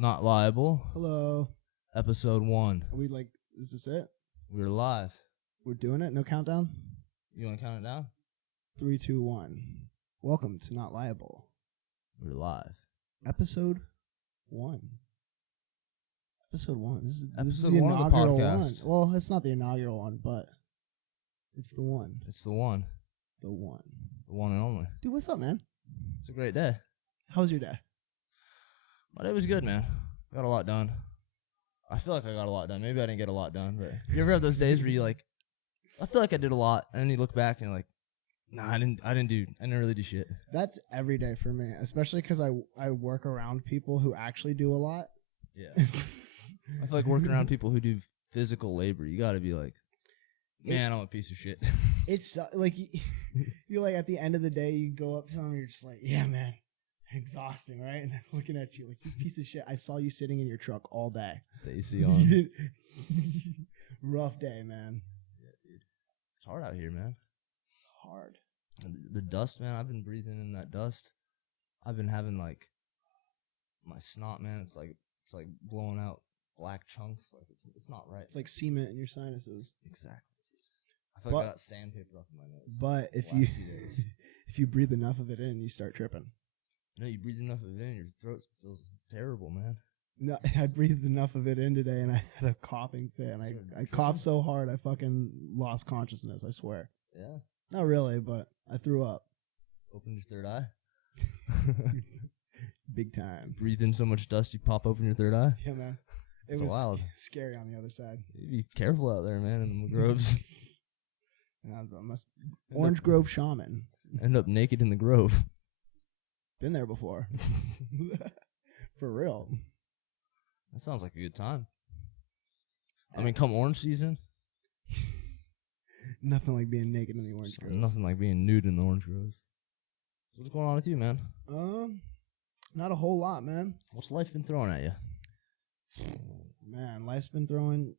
Not Liable, Hello. episode 1. Are we like, is this it? We're live. We're doing it? No countdown? You want to count it down? 3, 2, 1. Welcome to Not Liable. We're live. Episode 1. Episode 1. This is Episode the 1 of the inaugural podcast. one. Well, it's not the inaugural one, but it's the one. It's the one. The one. The one and only. Dude, what's up, man? It's a great day. How was your day? My day was good, man. Got a lot done. I feel like I got a lot done. Maybe I didn't get a lot done, but you ever have those days where you like, I feel like I did a lot, and then you look back and you're like, nah, I didn't really do shit. That's every day for me, especially because I work around people who actually do a lot. Yeah. I feel like working around people who do physical labor, you got to be like, man, I'm a piece of shit. It's like, you like at the end of the day, you go up to them and you're just like, yeah, man, exhausting, right? And then looking at you like, you piece of shit, I saw you sitting in your truck all day. The AC on. Rough day, man. Yeah, dude. It's hard out here, man. Hard. And the dust, man, I've been breathing in that dust. I've been having like my snot, man. It's like blowing out black chunks. Like it's not right. It's like cement in your sinuses. Exactly, dude. I feel like I got sandpaper up in my nose. But if you breathe enough of it in, you start tripping. No, you breathe enough of it in, your throat feels terrible, man. No, I breathed enough of it in today, and I had a coughing fit, and I coughed so hard I fucking lost consciousness. I swear. Yeah. Not really, but I threw up. Opened your third eye. Big time. Breathe in so much dust, you pop open your third eye. Yeah, man. It It's was wild. Scary on the other side. Be careful out there, man, in the groves. I'm a Orange Grove shaman. End up naked in the grove. Been there before. For real. That sounds like a good time. I mean, come orange season. Nothing like being naked in the orange grove. Nothing like being nude in the orange groves. So what's going on with you, man? Not a whole lot, man. What's life been throwing at you? Man, life's been throwing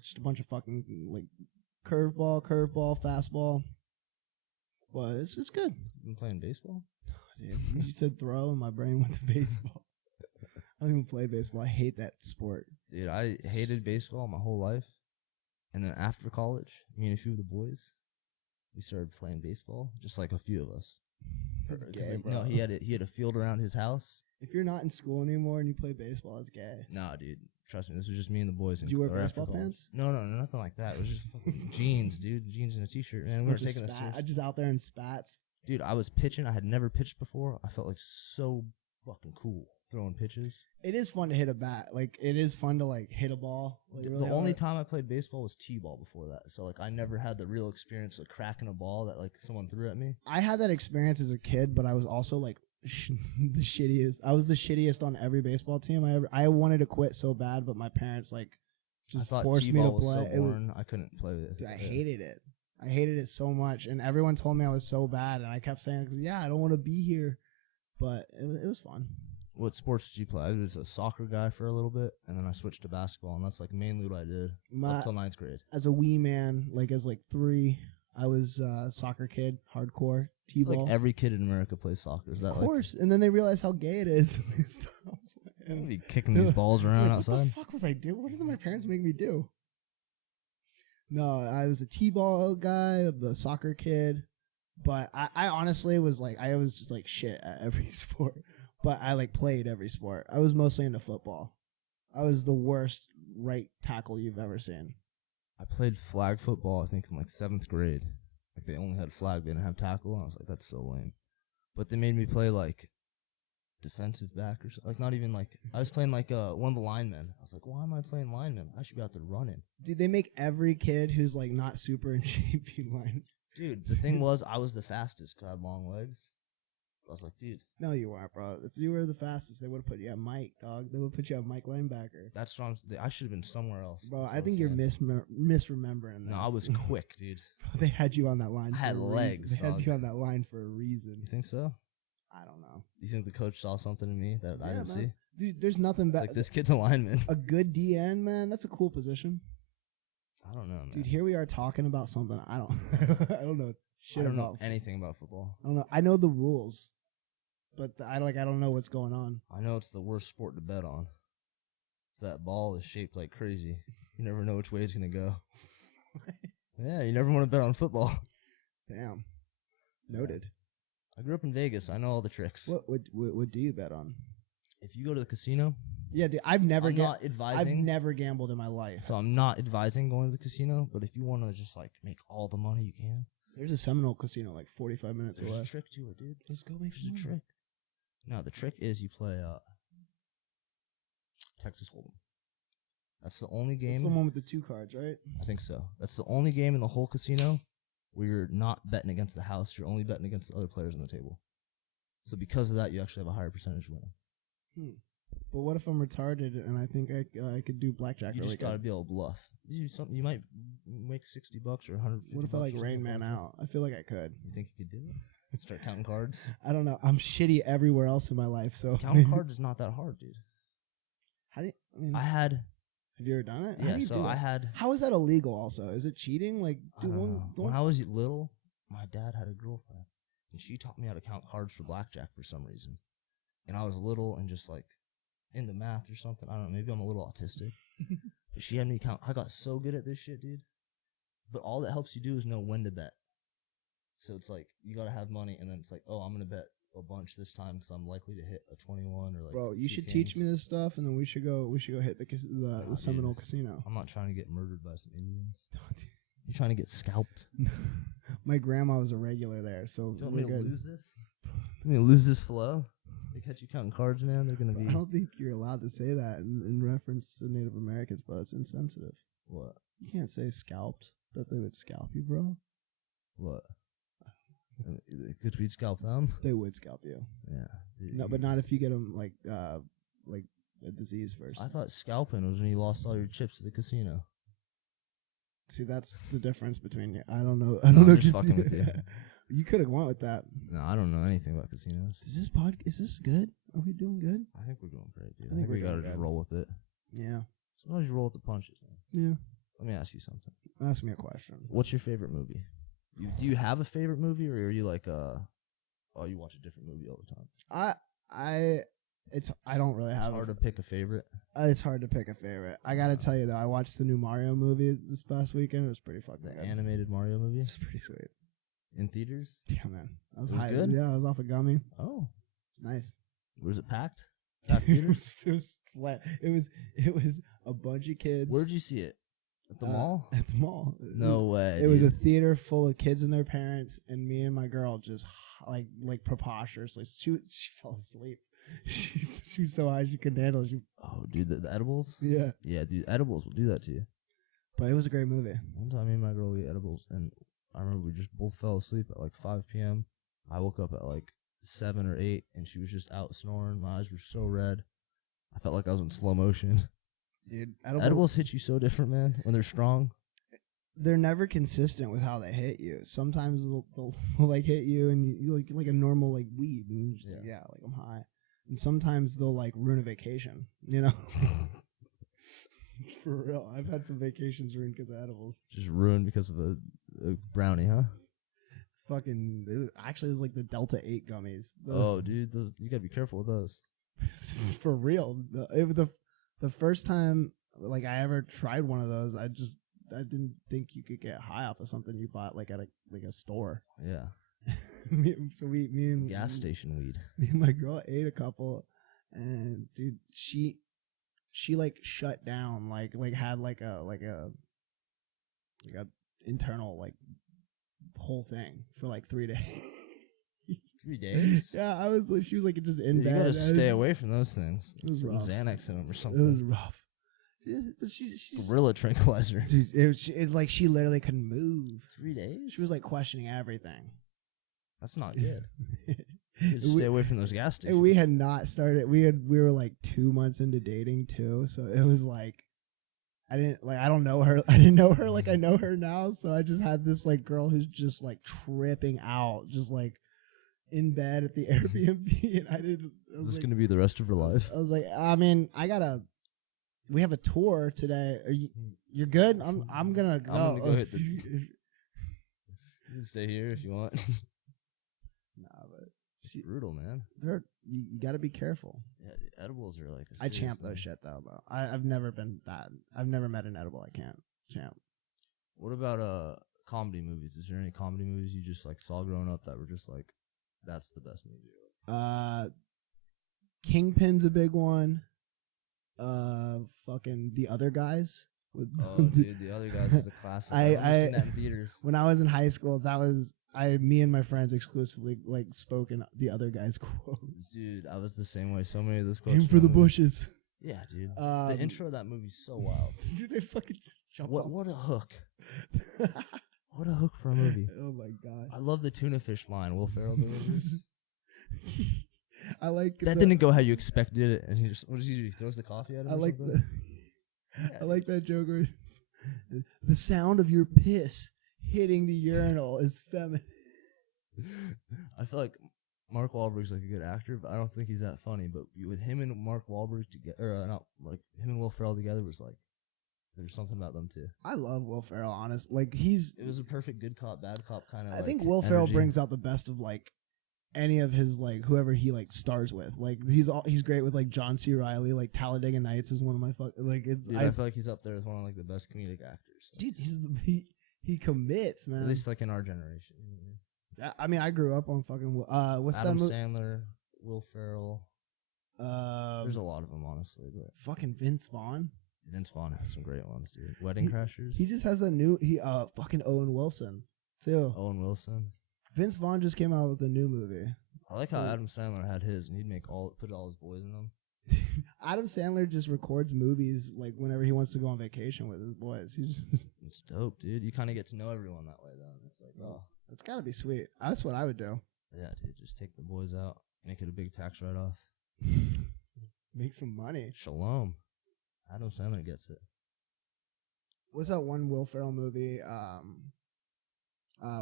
just a bunch of fucking like curveball, fastball. But it's good. You been playing baseball? Dude, you said throw, and my brain went to baseball. I don't even play baseball. I hate that sport. Dude, I hated baseball my whole life. And then after college, me and a few of the boys, we started playing baseball. Just like a few of us. That's gay, bro. No, he had a field around his house. If you're not in school anymore and you play baseball, it's gay. Nah, dude. Trust me, this was just me and the boys. Did you wear baseball pants? No, nothing like that. It was just fucking jeans, dude. Jeans and a t-shirt, man. We were taking this serious. I just out there in spats. Dude, I was pitching. I had never pitched before. I felt like so fucking cool throwing pitches. It is fun to hit a bat. Like, it is fun to, like, hit a ball. Like, The really only time I played baseball was t-ball before that. So, like, I never had the real experience of cracking a ball that, like, someone threw at me. I had that experience as a kid, but I was also, like, the shittiest. I was the shittiest on every baseball team I wanted to quit so bad, but my parents, like, just forced me to was play. so boring. I couldn't play with it. Dude, I hated it. I hated it so much, and everyone told me I was so bad, and I kept saying, yeah, I don't want to be here, but it was fun. What sports did you play? I was a soccer guy for a little bit, and then I switched to basketball, and that's like mainly what I did up till 9th grade. As a wee man, like as like 3, I was a soccer kid, hardcore, t-ball. Like every kid in America plays soccer. Is that of course, and then they realized how gay it is. And be kicking these balls around like, outside. What the fuck was I doing? What did my parents make me do? No, I was a t-ball guy, the soccer kid, but I honestly was like, I was like shit at every sport. But I like played every sport. I was mostly into football. I was the worst right tackle you've ever seen. I played flag football, I think, in like 7th grade. Like they only had flag, they didn't have tackle, and I was like, that's so lame. But they made me play like defensive back or something. Like not even like, I was playing like one of the linemen. I was like, why am I playing lineman? I should be out there running. Dude, they make every kid who's like not super in shape be line. Dude, the thing was, I was the fastest because I had long legs. I was like, dude. No, you weren't, bro. If you were the fastest, they would have put you at Mike, dog. They would put you at Mike linebacker. That's what I should have been somewhere else. Bro, I think you're misremembering that. No, I was quick, dude. They had you on that line. I had legs. They had you on that line for a reason. You think so? I don't know. You think the coach saw something in me that I didn't see? Dude, there's nothing better. Like, this kid's a lineman. A good DN, man, that's a cool position. I don't know, man. Dude, here we are talking about something I don't I don't know shit I don't about. know anything about football. I don't know. I know the rules, but I don't know what's going on. I know it's the worst sport to bet on. So that ball is shaped like crazy. You never know which way it's going to go. Yeah, you never want to bet on football. Damn. Noted. I grew up in Vegas. I know all the tricks. What do you bet on? If you go to the casino, yeah, dude, I've never not advising. I've never gambled in my life. So I'm not advising going to the casino, but if you want to just like make all the money you can. There's a Seminole casino like 45 minutes away. There's a trick to it, dude. Let's go make There's a trick. No, the trick is you play Texas Hold'em. That's the only game. That's the one with the 2 cards, right? I think so. That's the only game in the whole casino where you're not betting against the house. You're only betting against the other players on the table. So because of that, you actually have a higher percentage winning. But what if I'm retarded and I think I could do blackjack? You just gotta be able to bluff. You might make $60 or $150. What if I like Rain Man out? I feel like I could. You think you could do it? Start counting cards. I don't know. I'm shitty everywhere else in my life, so counting cards is not that hard, dude. How do you? I mean, have you ever done it? Yeah, so I had. How is that illegal? Also, is it cheating? Like, when I was little, my dad had a girlfriend, and she taught me how to count cards for blackjack for some reason. And I was little and just like into math or something. I don't know. Maybe I'm a little autistic. But she had me count. I got so good at this shit, dude. But all that helps you do is know when to bet. So it's like you gotta have money, and then it's like, oh, I'm gonna bet a bunch this time because I'm likely to hit a 21 or like. Bro, you should teach me this stuff, and then we should go hit the Seminole Casino. I'm not trying to get murdered by some Indians. You trying to get scalped? My grandma was a regular there, so don't want me to lose this. I'm gonna lose this flow. They catch you counting cards, man. They're gonna be. I don't think you're allowed to say that in reference to Native Americans, bro. It's insensitive. What? You can't say scalped. That they would scalp you, bro. What? Because we'd scalp them. They would scalp you. Yeah. No, but not if you get them like a disease first. I thought scalping was when you lost all your chips at the casino. See, that's the difference between you. I don't know. I don't know. Just fucking with you. You could have went with that. No, I don't know anything about casinos. Is this good? Are we doing good? I think we're doing great, dude. I think we gotta just roll with it. Yeah. Sometimes you roll with the punches, man. Yeah. Let me ask you something. Ask me a question. What's your favorite movie? Do you have a favorite movie, or are you like you watch a different movie all the time? I don't really have. It's hard to pick a favorite. It's hard to pick a favorite. I gotta tell you though, I watched the new Mario movie this past weekend. It was pretty fucking good. Animated Mario movie. It's pretty sweet. In theaters? Yeah, man. I was It was high. good? Yeah, I was off a gummy. Oh, It's nice. was it packed? Packed theaters? It was a bunch of kids. Where'd you see it? At the mall? At the mall. No way. It was a theater full of kids and their parents, and me and my girl just like preposterously. She fell asleep. She was so high she couldn't handle it. Oh, dude, the edibles? Yeah. Yeah, dude, edibles will do that to you. But it was a great movie. One time, me and my girl ate edibles, and I remember we just both fell asleep at like 5 p.m. I woke up at like 7 or 8, and she was just out snoring. My eyes were so red. I felt like I was in slow motion. Dude, edibles hit you so different, man, when they're strong. They're never consistent with how they hit you. Sometimes they'll like hit you, and you like a normal like weed, and you just like I'm high. And sometimes they'll like ruin a vacation, you know? For real. I've had some vacations ruined because of edibles. Just ruined because of a brownie, huh? It was like the Delta 8 gummies. Oh, dude, you gotta be careful with those. For real. The first time like I ever tried one of those, I didn't think you could get high off of something you bought like at a store. Yeah. me and gas station weed. Me and my girl ate a couple, and dude, she like shut down, like had like a internal like whole thing for like 3 days. 3 days? Yeah, she was like just in dude, bed. You gotta stay away from those things. It was rough. Xanax in them or something. It was rough. But she's gorilla tranquilizer. Dude, it like she literally couldn't move. 3 days? She was like questioning everything. That's not good. Just stay away from those gas stations. And we had not started. We were like 2 months into dating too, so it was like I don't know her. I didn't know her like I know her now. So I just had this like girl who's just like tripping out, just like in bed at the Airbnb, and I didn't. Is this gonna be the rest of her life? I was like, I mean, we have a tour today. You're good? I'm gonna go. I'm gonna go hit the. You can stay here if you want. Nah, but she's brutal, man. You got to be careful. Yeah, edibles are like. I champ those shit though, bro. I've never been that. I've never met an edible I can't champ. What about comedy movies? Is there any comedy movies you just like saw growing up that were just like, that's the best movie? Kingpin's a big one. Fucking The Other Guys. Oh, dude, The Other Guys is a classic. I've seen that in theaters. When I was in high school, that was me and my friends exclusively like spoke in The Other Guys quotes. Dude, I was the same way. So many of those quotes. Aim for the bushes. Yeah, dude. The intro of that movie's so wild. Dude, they fucking jump What a hook. What a hook for a movie. Oh my god. I love the tuna fish line Will Ferrell delivers. I like that didn't go how you expected it, and he just what does he do? He throws the coffee at him. I like that joke where the sound of your piss hitting the urinal is feminine. I feel like Mark Wahlberg's like a good actor, but I don't think he's that funny. But with him and Mark Wahlberg together, not like him and Will Ferrell together was like there's something about them too. I love Will Ferrell, honest. Like it was a perfect good cop, bad cop kind of. I think Will Ferrell brings out the best of like any of his like whoever he like stars with. Like he's great with like John C. Reilly. Like Talladega Nights is one of my like it's. Dude, I feel like he's up there as one of like the best comedic actors. So. Dude, he commits, man. At least like in our generation. I mean, I grew up on fucking what's Adam that movie? Sandler, Will Ferrell. There's a lot of them, honestly. But fucking Vince Vaughn. Vince Vaughn has some great ones, dude. Wedding Crashers. He just has that new fucking Owen Wilson too. Owen Wilson. Vince Vaughn just came out with a new movie. I like how Adam Sandler had his, and he'd put all his boys in them. Adam Sandler just records movies like whenever he wants to go on vacation with his boys. It's dope, dude. You kind of get to know everyone that way, though. It's like, oh, it's gotta be sweet. That's what I would do. Yeah, dude. Just take the boys out, make it a big tax write-off, make some money. Shalom. Adam Sandler gets it. What's that one Will Ferrell movie?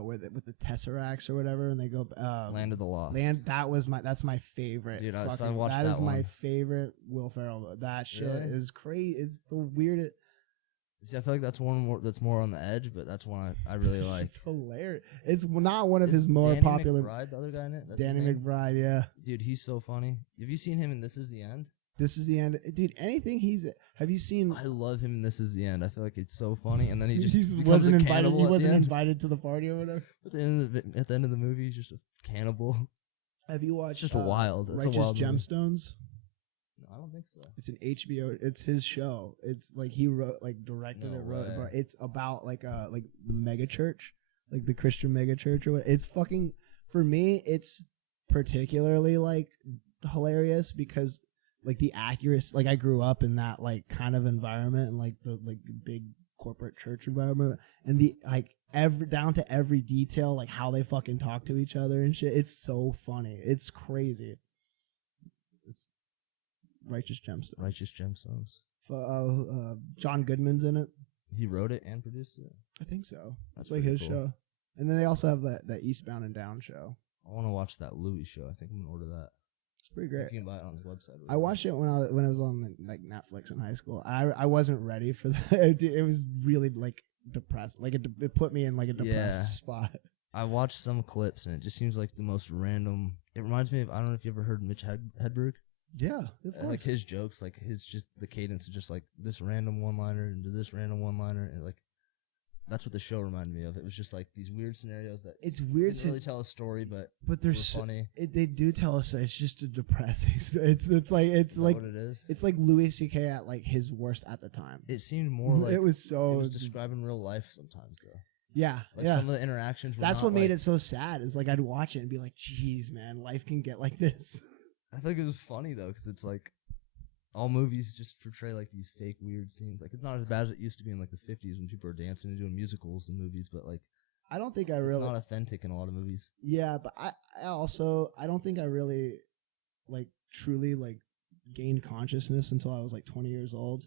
With the Tesseracts or whatever, and they go Land of the Lost. That's my favorite. Dude, so I watched that is one. My favorite Will Ferrell. That shit is crazy. It's the weirdest. See, I feel like that's one that's more on the edge, but that's one I really like. It's hilarious. It's not one of his more popular. McBride, the other guy in it. That's Danny McBride, yeah. Dude, he's so funny. Have you seen him in This Is the End? This Is the End, dude. Anything have you seen? I love him in This Is the End. I feel like it's so funny, and then he just wasn't invited. He wasn't invited to the party or whatever. At the end of the movie, he's just a cannibal. Have you watched? Just wild. Righteous Gemstones. No, I don't think so. It's an HBO. It's his show. It's like he wrote, like directed it, wrote it. But it's about like the mega church, like the Christian mega church or what. It's fucking for me. It's particularly like hilarious because. Like the accuracy, like I grew up in that like kind of environment and like the like big corporate church environment, and the like down to every detail, like how they fucking talk to each other and shit. It's so funny. It's crazy. It's Righteous Gemstones. Righteous Gemstones. John Goodman's in it. He wrote it and produced it. I think so. That's like his show. And then they also have that Eastbound and Down show. I want to watch that Louis show. I think I'm gonna order that. It's pretty great. You can buy it on his website. I watched it when I was on like Netflix in high school. I wasn't ready for that. It was really like depressed. Like it put me in like a depressed spot. I watched some clips and it just seems like the most random. It reminds me of, I don't know if you ever heard Mitch Hedberg. Yeah, of course. Like his jokes, like his just the cadence is just like this random one-liner into this random one-liner, and like that's what the show reminded me of. It was just like these weird scenarios that it's weird didn't really tell a story, but they're funny. They do tell us that it's just a depressing. It's like what it is. It's like Louis C.K. at like his worst at the time. It seemed more like it was describing real life sometimes though. Yeah, like some of the interactions. That's what made it so sad. Is like I'd watch it and be like, "Geez, man, life can get like this." I think it was funny though, because it's like all movies just portray like these fake weird scenes. Like it's not as bad as it used to be in like the 50s when people were dancing and doing musicals in movies, but like I don't think it's not authentic in a lot of movies. Yeah, but I don't think I really like truly like gained consciousness until I was like 20 years old.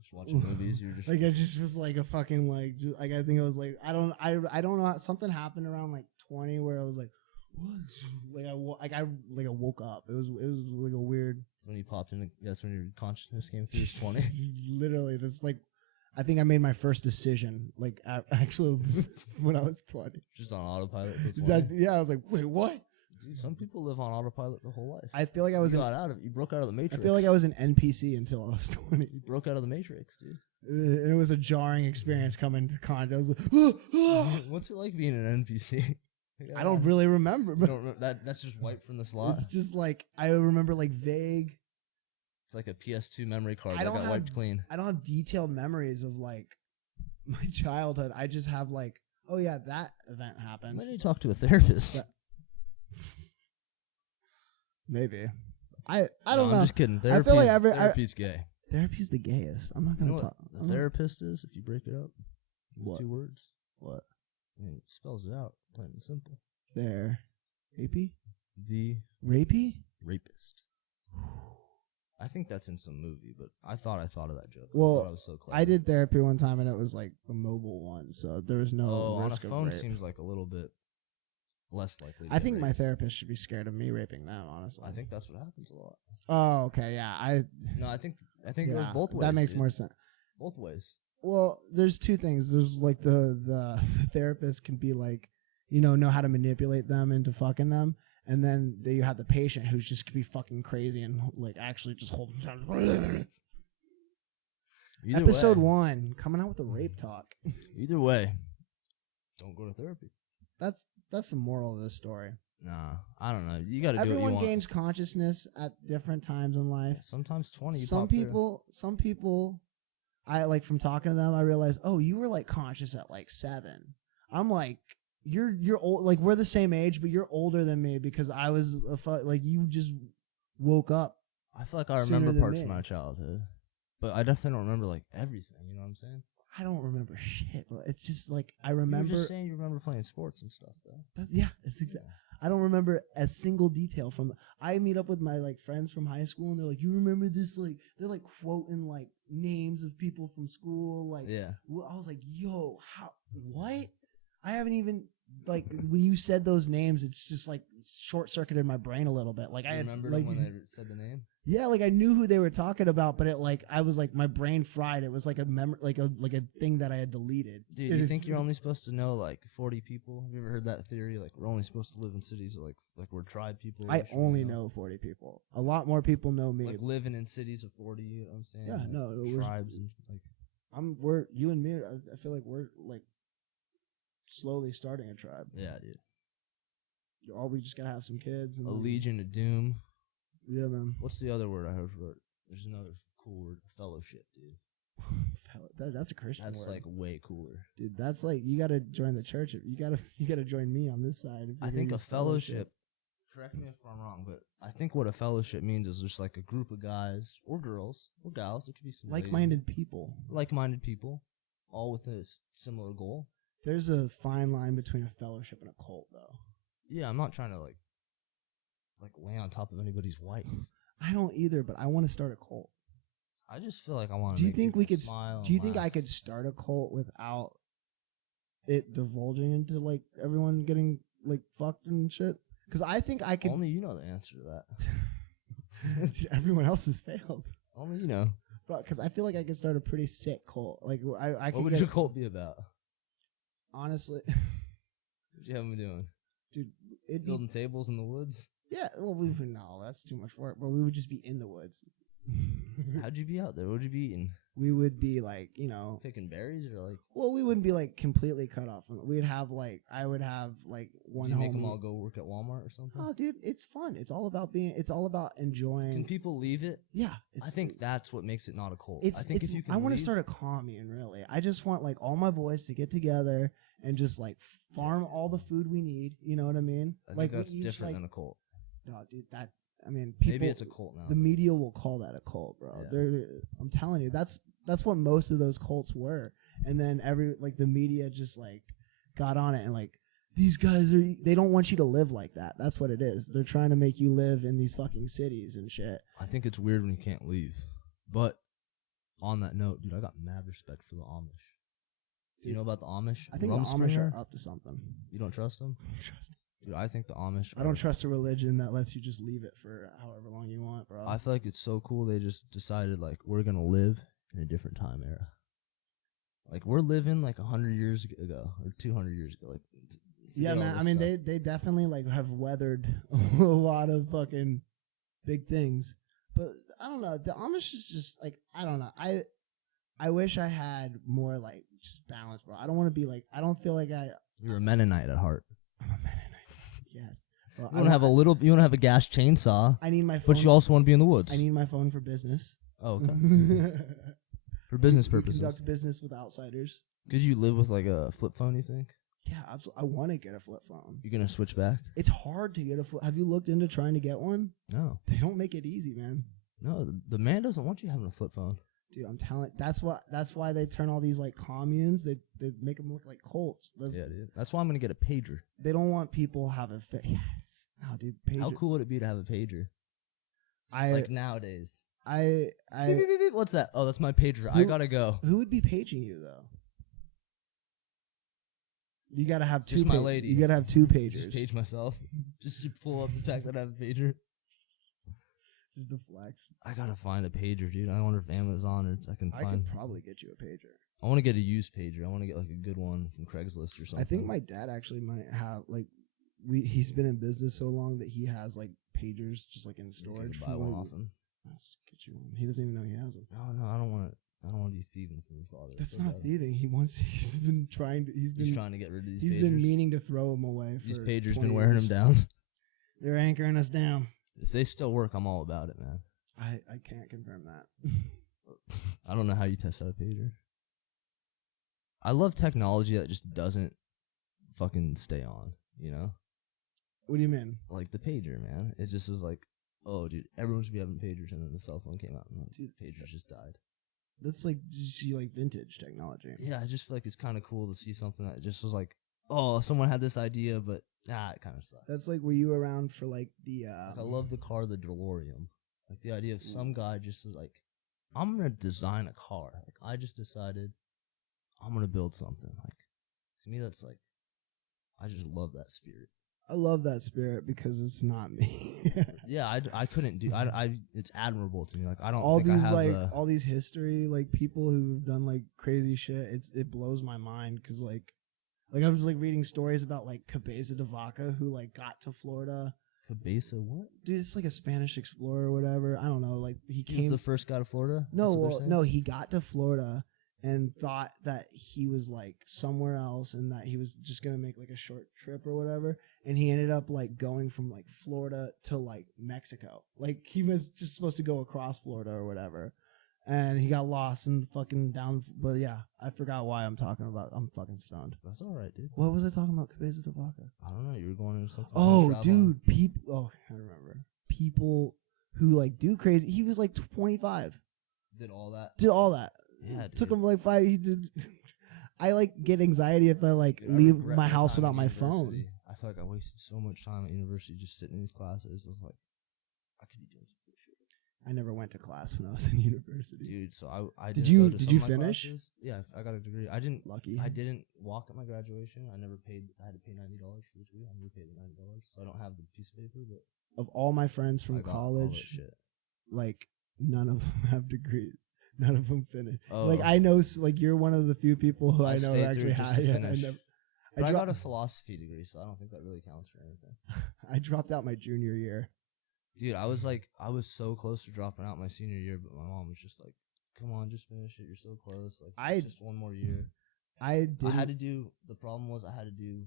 Just watching movies, you're just like I just was like a fucking like I think it was like I don't know, something happened around like 20 where I was like what? I woke up. It was like a weird. When you popped in, that's when your consciousness came through. 20. Literally, that's like, I think I made my first decision. Like actually, when I was 20. Just on autopilot. Yeah, I was like, wait, what? Dude, some people live on autopilot their whole life. I feel like I was. You broke out of the Matrix. I feel like I was an NPC until I was 20. You broke out of the Matrix, dude. It was a jarring experience coming to Conda. I was like, what's it like being an NPC? I don't really remember. But that's just wiped from the slot. It's just like I remember like vague. It's like a PS2 memory card that got wiped clean. I don't have detailed memories of like my childhood. I just have like, oh yeah, that event happened. Why don't you talk to a therapist? Maybe. I don't know. I'm just kidding. Therapy's gay. Therapy's the gayest. I'm not gonna talk. The therapist is, if you break it up. What? 2 words. What? I mean, it spells it out, plain and simple. There. Rapey? The Rapey? rapist. I think that's in some movie, but I thought of that joke. Well, I thought it was so clever. I did therapy one time, and it was like the mobile one, so there was no risk on a of phone rape. seems like a little bit less likely. I think my therapist should be scared of me raping them. Honestly, I think that's what happens a lot. Oh, okay, yeah. I think it was both ways. That makes more sense. Both ways. Well, there's 2 things. There's like the therapist can be like, know how to manipulate them into fucking them. And then you have the patient who's just could be fucking crazy and like actually just hold himself. Episode 1, coming out with the rape talk. Either way, don't go to therapy. That's the moral of this story. Nah, I don't know. You got to do what you want. Everyone gains consciousness at different times in life. Sometimes 20. Some people, I like from talking to them, I realized, oh, you were like conscious at like 7. I'm like, you're old. Like we're the same age, but you're older than me because I was like you just woke up. I feel like I remember parts of my childhood, but I definitely don't remember like everything. You know what I'm saying? I don't remember shit, but it's just like I remember. You were just saying you remember playing sports and stuff, though. It's exactly. I don't remember a single detail from. I meet up with my like friends from high school, and they're like, "You remember this?" Like they're like quoting like names of people from school. Like, yeah. I was like, "Yo, how? What?" I haven't even like when you said those names, it's just like short circuited my brain a little bit. Like I remember like, when they said the name. Yeah, like I knew who they were talking about, but it like I was like my brain fried. It was like a like a thing that I had deleted. Dude, you think you're only supposed to know like 40 people? Have you ever heard that theory? Like we're only supposed to live in cities like we're tribe people. I only know 40 people. A lot more people know me. Like living in cities of 40. You know what I'm saying? Yeah, like no, tribes and like. We're you and me. I feel like we're like slowly starting a tribe. Yeah, dude. We just gotta have some kids. And a Legion of Doom. Yeah, man. What's the other word I heard for it? There's another cool word. Fellowship, dude. That's a Christian word. That's like way cooler. Dude, that's like you gotta join the church. You gotta join me on this side. I think a fellowship. Correct me if I'm wrong, but I think what a fellowship means is just like a group of guys or girls or gals. It could be some like-minded people. Like-minded people, all with a similar goal. There's a fine line between a fellowship and a cult, though. Yeah, I'm not trying to like lay on top of anybody's wife. I don't either, but I want to start a cult. I just feel like I want to. Do you think we could? Smile do you think I could start a cult without it divulging into like everyone getting like fucked and shit? Because I think I could. Only you know the answer to that. Everyone else has failed. Only you know. But because I feel like I could start a pretty sick cult. Like I could. What would your cult be about? Honestly, what'd you have me doing? Dude, it'd building tables in the woods. Yeah, well, no, that's too much work. But we would just be in the woods. How'd you be out there? What'd you be eating? We would be like, picking berries or like. Well, we wouldn't be like completely cut off from it. We'd have like, I would have like one. Do you make them all go work at Walmart or something? Oh, dude, it's fun. It's all about enjoying. Can people leave it? Yeah, I think that's what makes it not a cult. I think if you can. I want to start a commune. Really, I just want like all my boys to get together and just like farm all the food we need. You know what I mean? I think that's different than a cult. No, dude, people, maybe it's a cult now. The media will call that a cult, bro. Yeah. I'm telling you, that's what most of those cults were. And then the media just like got on it and like these guys they don't want you to live like that. That's what it is. They're trying to make you live in these fucking cities and shit. I think it's weird when you can't leave. But on that note, dude, I got mad respect for the Amish. Do you know about the Amish? I think the Amish are up to something. You don't trust them? I don't trust them. Dude, I think the Amish. I don't trust a religion that lets you just leave it for however long you want, bro. I feel like it's so cool. They just decided like we're gonna live in a different time era. Like we're living like 100 years ago or 200 years ago. Like Yeah, man. I mean, they definitely like have weathered a lot of fucking big things. But I don't know. The Amish is just like, I don't know. I wish I had more like just balance, bro. I don't want to be like, I don't feel like You're a Mennonite at heart. I'm a Mennonite. Yes. Well, You want to have you want to have a gas chainsaw. I need my phone. But you also want to be in the woods. I need my phone for business. Oh, okay. For business purposes. Conduct business with outsiders. Could you live with like a flip phone, you think? Yeah, absolutely. I want to get a flip phone. You're going to switch back? It's hard to get a flip. Have you looked into trying to get one? No. They don't make it easy, man. No, the man doesn't want you having a flip phone. Dude, I'm telling. That's why they turn all these like communes. They make them look like cults. Yeah, dude. That's why I'm gonna get a pager. They don't want people having yes. No, dude. Pager. How cool would it be to have a pager? Like nowadays. Beep, beep, beep, beep. What's that? Oh, that's my pager. I gotta go. Who would be paging you though? You gotta have two. Just my lady. You gotta have two pagers. Just page myself. Just to pull up the fact that I have a pager. Just the flex. I gotta find a pager, dude. I wonder if Amazon or I can find. I could probably get you a pager. I want to get a used pager. I want to get like a good one from Craigslist or something. I think my dad actually might have like he's been in business so long that he has like pagers just like in storage. Buy one off him. Let's get you one. He doesn't even know he has them. No, I don't want to. I don't want to be thieving from his father. That's not thieving. He's been trying to. He's trying to get rid of these. He's pagers. been meaning to throw them away. These pagers been wearing him down. They're anchoring us down. If they still work, I'm all about it, man. I can't confirm that. I don't know how you test out a pager. I love technology that just doesn't fucking stay on, you know? What do you mean? Like the pager, man. It just was like, oh, dude, everyone should be having pagers, and then the cell phone came out, and dude, pagers just died. That's like, you see, like, vintage technology. Yeah, I just feel like it's kind of cool to see something that just was like, oh, someone had this idea, but, it kind of sucks. That's like, were you around for, like, the... I love the car, the DeLorean. Like, the idea of some guy just was like, I'm going to design a car. Like, I just decided I'm going to build something. Like, to me, that's like, I just love that spirit. I love that spirit because it's not me. Yeah, I couldn't do. It's admirable to me. Like I don't. All think these I have all these history like people who've done like crazy shit. It blows my mind because like I was like reading stories about like Cabeza de Vaca who like got to Florida. Cabeza what? Dude, it's like a Spanish explorer or whatever. I don't know. Like he was the first guy to Florida. No, he got to Florida and thought that he was like somewhere else and that he was just gonna make like a short trip or whatever. And he ended up like going from like Florida to like Mexico. Like he was just supposed to go across Florida or whatever. And he got lost and fucking down. But yeah, I forgot why I'm talking about. I'm fucking stoned. That's all right, dude. What was I talking about? Cabeza de Vaca. I don't know. You were going into something. Oh, dude. People. Oh, I remember. People who like do crazy. He was like 25. Did all that. Yeah. Dude. Took him like 5. He did. I like get anxiety if I like leave my house without my phone. I feel like I wasted so much time at university just sitting in these classes. I was like, I could be doing some good shit. I never went to class when I was in university. Dude, so I did you finish? Classes. Yeah, I got a degree. I didn't walk at my graduation. I had to pay $90 for the degree. I never paid the $90, so I don't have the piece of paper. But of all my friends from college, like none of them have degrees. None of them finish. Oh. Like I know, like you're one of the few people who I know actually have. I got a philosophy degree, so I don't think that really counts for anything. I dropped out my junior year. Dude, I was so close to dropping out my senior year, but my mom was just like, come on, just finish it. You're so close. Like, just one more year. The problem was I had to do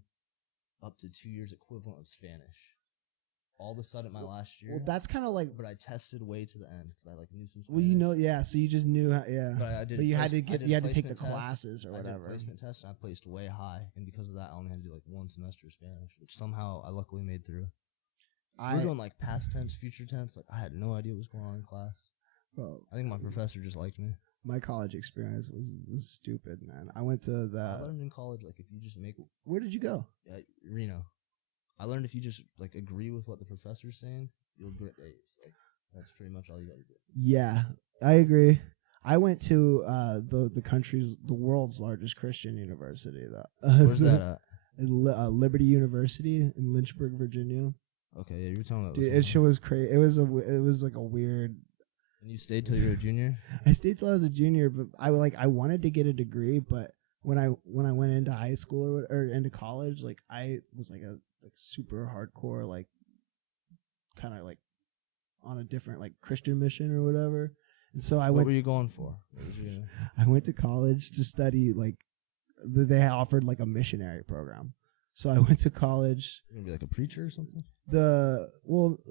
up to 2 years equivalent of Spanish. All of a sudden, my last year. Well, that's kind of like. But I tested way to the end because I knew some Spanish. Well, so you just knew, yeah. But I did. But you had to take the classes or whatever. I did placement test and I placed way high, and because of that, I only had to do like one semester of Spanish, which somehow I luckily made through. We're doing like past tense, future tense. Like I had no idea what was going on in class. Bro, I think my professor just liked me. My college experience was stupid, man. I went to I learned in college, like if you just make. Where did you go? Reno. I learned if you just like agree with what the professor's saying, you'll get A's. Like that's pretty much all you gotta do. Yeah, I agree. I went to the world's largest Christian university. Where's that at? Liberty University in Lynchburg, Virginia. Okay, yeah, you were telling me that. Dude, it shit was crazy. It was like a weird. And you stayed till you were a junior? I stayed till I was a junior, but I wanted to get a degree, but when I went into high school or into college, like I was like a super hardcore, like kind of like on a different like Christian mission or whatever. And so What were you going for? I went to college to study, like they offered like a missionary program. So I went to college. You're gonna be like a preacher or something? A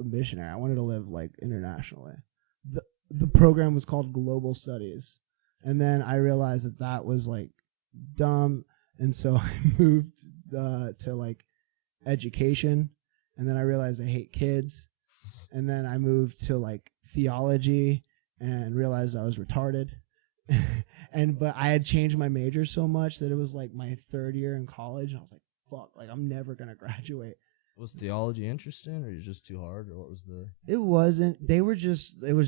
missionary. I wanted to live like internationally. The program was called Global Studies. And then I realized that was like dumb. And so I moved to like education. And then I realized I hate kids. And then I moved to like theology and realized I was retarded. But I had changed my major so much that it was like my third year in college. And I was like, fuck, like I'm never going to graduate. Was theology interesting, or you just too hard, or what was the? It wasn't. It was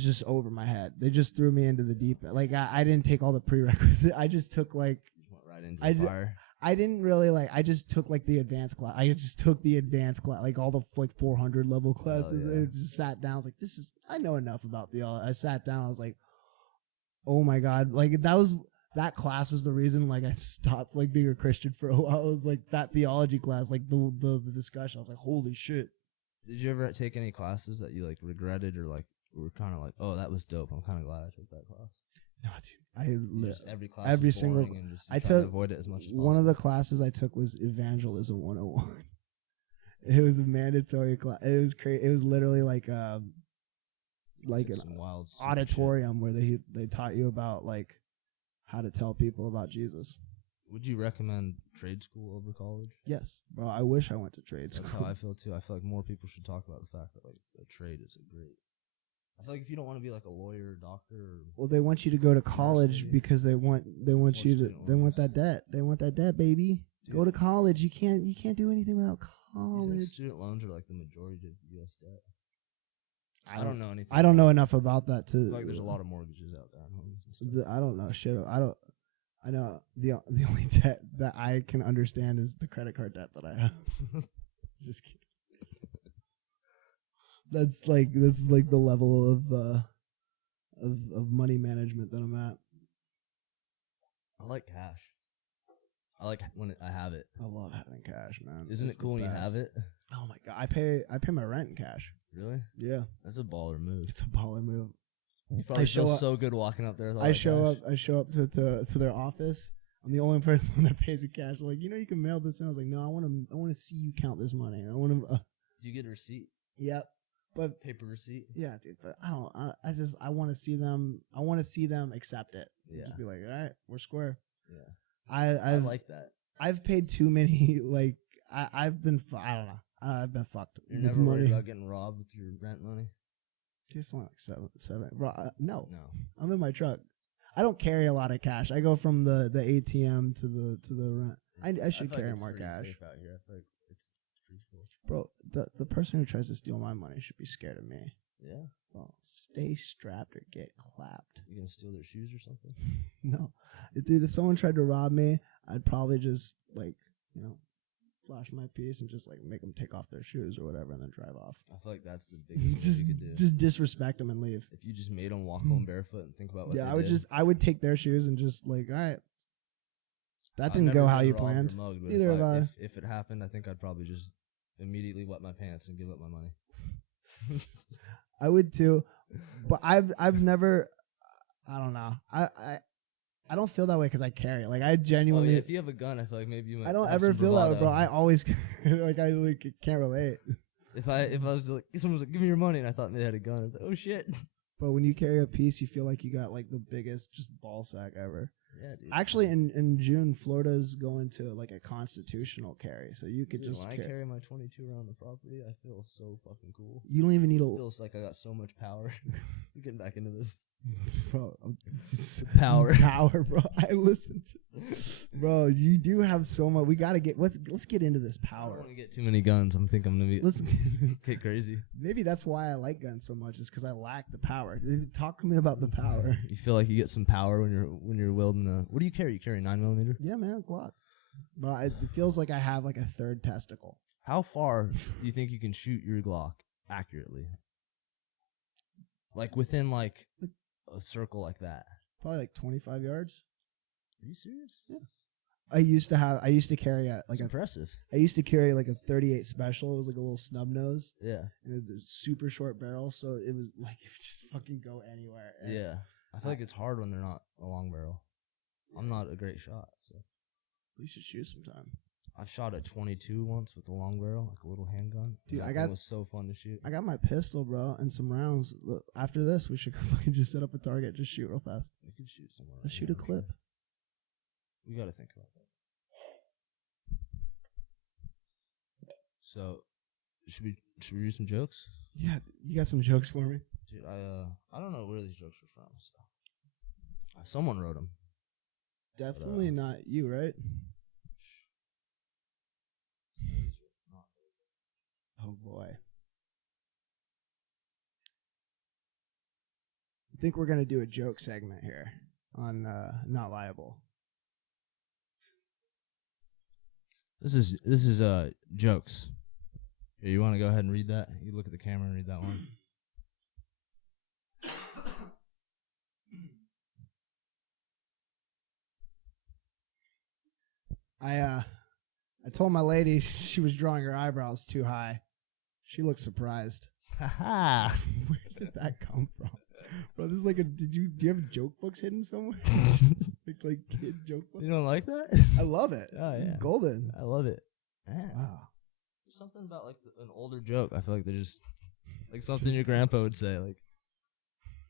just over my head. They just threw me into the deep end. Like I didn't take all the prerequisites. I just took like. Went right into the fire. I didn't really like. I just took like the advanced class. I just took the advanced class, like all the like 400 level classes. Oh, yeah. And just sat down. I was like, this is. I know enough about theology. I sat down. I was like, oh my god, like that class was the reason like I stopped like being a Christian for a while. It was like that theology class, like the discussion. I was like, holy shit. Did you ever take any classes that you like regretted or like were kind of like, oh, that was dope, I'm kind of glad I took that class? No, dude. Every class every was single. and just I try to took avoid it as much as possible. one of the classes I took was Evangelism 101. It was a mandatory class. It was crazy. It was literally like an wild auditorium where they taught you about like how to tell people about Jesus. Would you recommend trade school over college? Yes, bro. I wish I went to trade school. That's how I feel too. I feel like more people should talk about the fact that like a trade is a great. I feel like if you don't want to be like a lawyer, or doctor, well, they want you to go to college because they want you to they want that debt. They want that debt, baby. Dude. Go to college. You can't do anything without college. Student loans are like the majority of U.S. debt. I don't know anything. I don't know enough about that to. I feel like there's a lot of mortgages out there. I don't know shit. I know the only debt that I can understand is the credit card debt that I have. Just kidding. That's like the level of money management that I'm at. I like cash. I like when I have it. I love having cash, man. Isn't it cool when you have it? Oh my god, I pay my rent in cash. Really? Yeah. That's a baller move. It's a baller move. You probably feel so good walking up there. I show up to their office. I'm the only person that pays in cash. They're like, you can mail this in. I was like, no, I want to see you count this money. I want to. Do you get a receipt? Yep. But paper receipt. Yeah, dude. But I want to see them. I want to see them accept it. Yeah. Just be like, all right, we're square. Yeah. I like that. I've paid too many. Like I've been. I don't know. I've been fucked. You're never worried about getting robbed with your rent money? It's only like seven. Bro, no. I'm in my truck. I don't carry a lot of cash. I go from the ATM to the rent. I should carry more cash. Safe out here. I feel like it's pretty cool. Bro, the person who tries to steal my money should be scared of me. Yeah. Well, stay strapped or get clapped. You gonna steal their shoes or something? No, dude. If someone tried to rob me, I'd probably just flash my piece and just like make them take off their shoes or whatever and then drive off. I feel like that's the biggest thing you could do. Just disrespect them and leave. If you just made them walk home barefoot and think about what I would take their shoes and just like, all right, that didn't go how you planned. Neither have I. If it happened, I think I'd probably just immediately wet my pants and give up my money. I would too, but I've never. I don't know. I don't feel that way because I carry it. Like I genuinely. If you have a gun, I feel like maybe you might. I don't ever feel that way, bro. I always I can't relate. If I was like, someone was like, "Give me your money," and I thought they had a gun, I was like, "Oh shit!" But when you carry a piece, you feel like you got like the biggest just ball sack ever. Yeah, dude. Actually, in June, Florida's going to like a constitutional carry, so you could just. When I carry my 22 around the property, I feel so fucking cool. You don't even need It feels like I got so much power. Getting back into this, bro. Power, bro. I listened to, bro. You do have so much. We gotta get. Let's get into this power. I don't want to get too many guns. I'm gonna be. Let's get crazy. Maybe that's why I like guns so much. Is because I lack the power. Talk to me about the power. You feel like you get some power when you're wielding a. What do you carry? You carry 9mm? Yeah, man, Glock. But it feels like I have like a third testicle. How far do you think you can shoot your Glock accurately? Like within like a circle like that? Probably like 25 yards. Are you serious? Yeah. I used to carry That's impressive. I used to carry like a 38 special. It was like a little snub nose. Yeah. And it was a super short barrel, so it was like it would just fucking go anywhere. And Yeah. I feel like it's hard when they're not a long barrel. I'm not a great shot, so we should shoot sometime. I've shot at 22 once with a long barrel, like a little handgun. Dude, it was so fun to shoot. I got my pistol, bro, and some rounds. Look, after this, we should fucking just set up a target, just shoot real fast. We could shoot somewhere. Let's shoot a clip. Sure. We got to think about that. So, should we read some jokes? Yeah, you got some jokes for me, dude. I don't know where these jokes are from. So, someone wrote them. Definitely not you, right? Oh boy. I think we're gonna do a joke segment here on Not Liable. This is jokes. Here, you want to go ahead and read that? You look at the camera and read that one. I told my lady she was drawing her eyebrows too high. She looked surprised. Haha. Where did that come from? Bro, this is like do you have joke books hidden somewhere? like kid joke books? You don't like that? I love it. Oh, yeah. It's golden. I love it. Yeah. Wow. There's something about like an older joke. I feel like they're just like something your grandpa would say. Like,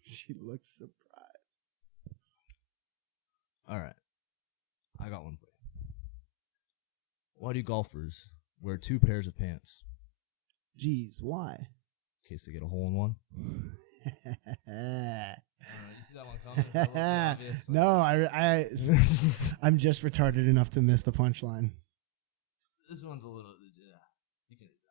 she looks surprised. All right. I got one for you. Why do golfers wear 2 pairs of pants? Jeez, why? In case they get a hole in one. You see that one coming? Obvious, like. No, I'm just retarded enough to miss the punchline. This one's a little, yeah. You can read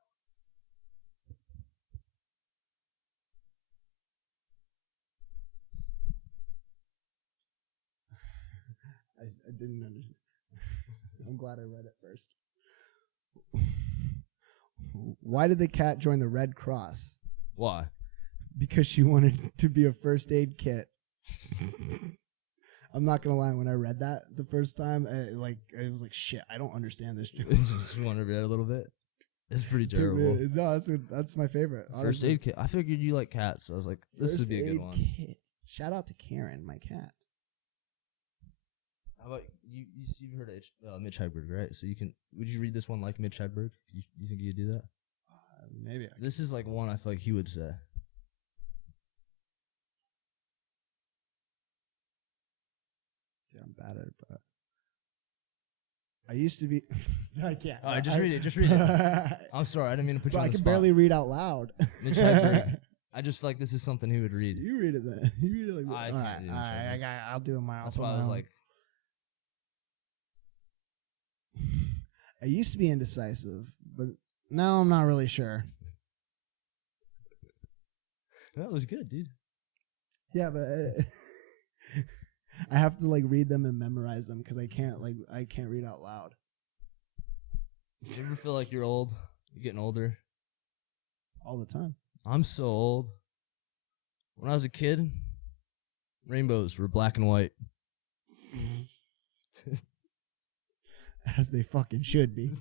that one. I didn't understand. I'm glad I read it first. Why did the cat join the Red Cross? Why? Because she wanted to be a first aid kit. I'm not gonna lie. When I read that the first time, I was like, "Shit, I don't understand this joke." Just want to read a little bit. It's pretty terrible. Dude, no, that's my favorite. First aid kit. I figured you like cats, so I was like, this would be a good one. Kit. Shout out to Karen, my cat. How about you've heard of Mitch Hedberg, right? So would you read this one like Mitch Hedberg? You think you could do that? Maybe. This is like one I feel like he would say. Yeah, I'm bad at it, but I used to be. I can't. All right, just read it. Just read it. I'm sorry, I didn't mean to put you on I the can spot. barely read out loud. Mitch Hedberg. I just feel like this is something he would read. You read it then. You read it like. I can't do Mitch Hedberg. I'll do it my own. That's why I was like. I used to be indecisive, but now I'm not really sure. That was good, dude. Yeah, but I have to like read them and memorize them because I can't read out loud. Do you ever feel like you're old? You're getting older? All the time. I'm so old. When I was a kid, rainbows were black and white. As they fucking should be.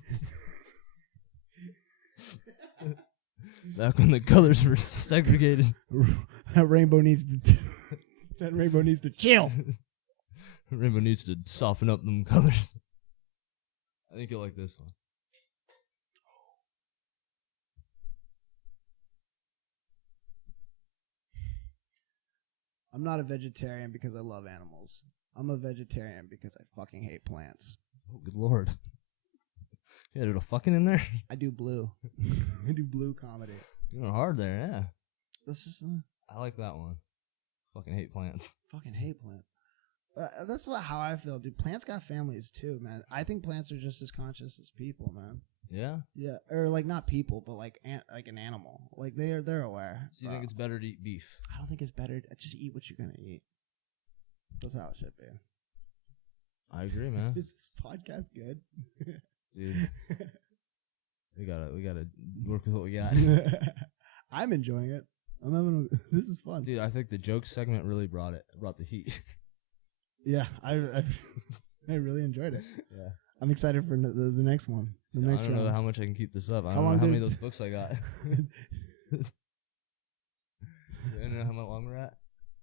Back when the colors were segregated. That rainbow needs to chill. Rainbow needs to soften up them colors. I think you'll like this one. I'm not a vegetarian because I love animals. I'm a vegetarian because I fucking hate plants. Oh, good lord. Yeah, there's a fucking in there? I do blue. I do blue comedy. You're going hard there, yeah. This is I like that one. Fucking hate plants. Fucking hate plants. That's how I feel, dude. Plants got families too, man. I think plants are just as conscious as people, man. Yeah? Yeah, or like not people, but like an animal. Like they're aware. So you think it's better to eat beef? I don't think it's better to just eat what you're gonna eat. That's how it should be. I agree, man. Is this podcast good? Dude. We gotta work with what we got. I'm enjoying it. This is fun. Dude, I think the joke segment really brought the heat. Yeah, I really enjoyed it. Yeah. I'm excited for the next one. I don't know how much I can keep this up. I don't know how many of those books I got. I don't know how long we're at.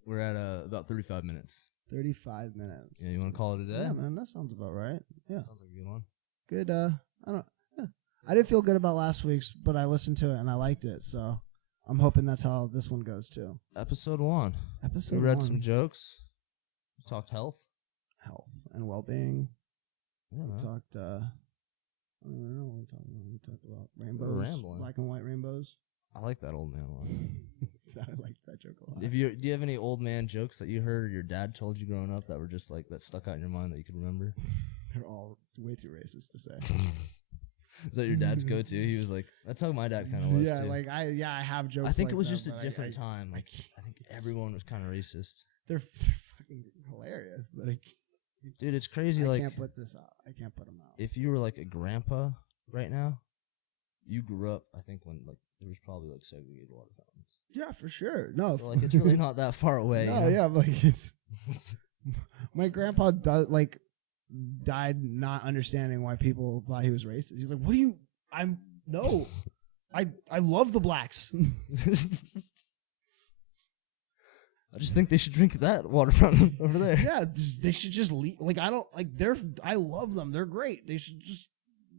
We're at about 35 minutes. 35 minutes. Yeah, you want to call it a day? Yeah, man, that sounds about right. Yeah. Sounds like a good one. Good. I don't. Yeah. I didn't feel good about last week's, but I listened to it and I liked it. So I'm hoping that's how this one goes too. Episode 1. Episode. We read 1. some jokes. We talked health and well-being. Yeah, We talked. I don't know what we talked about rainbows, rambling. black and white rainbows. I like that old man one. I like that joke a lot. Do you have any old man jokes that you heard or your dad told you growing up that were just like that stuck out in your mind that you could remember? They're all way too racist to say. Is that your dad's go-to? He was like, that's how my dad kind of was. Yeah, too. like I have jokes. I think like it was that, just a but different time. Like I think everyone was kind of racist. They're fucking hilarious, but Dude, it's crazy. I can't put this out. I can't put them out. If you were like a grandpa right now, you grew up. I think when like there was probably like segregated water fountains. Yeah, for sure. No, so, like it's really not that far away. No, yeah, like it's. My grandpa died not understanding why people thought he was racist. He's like, "What do you? I love the blacks." I just think they should drink that water fountain over there. Yeah, they should just leave. Like I don't like. I love them. They're great. They should just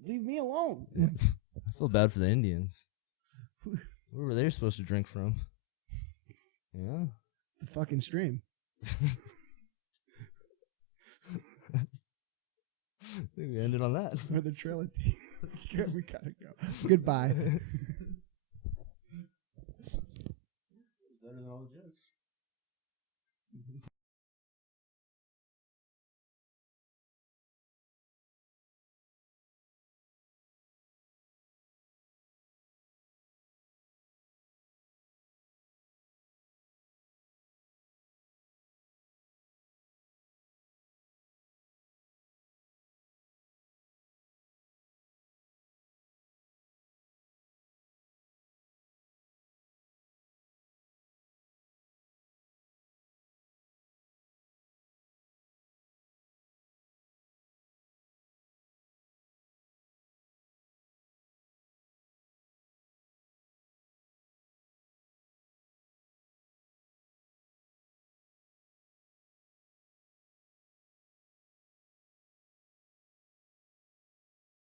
leave me alone. Yeah. I feel bad for the Indians. Where were they supposed to drink from? Yeah, the fucking stream. We ended on that. For the trilogy. We gotta go. Goodbye. Better than all the jokes.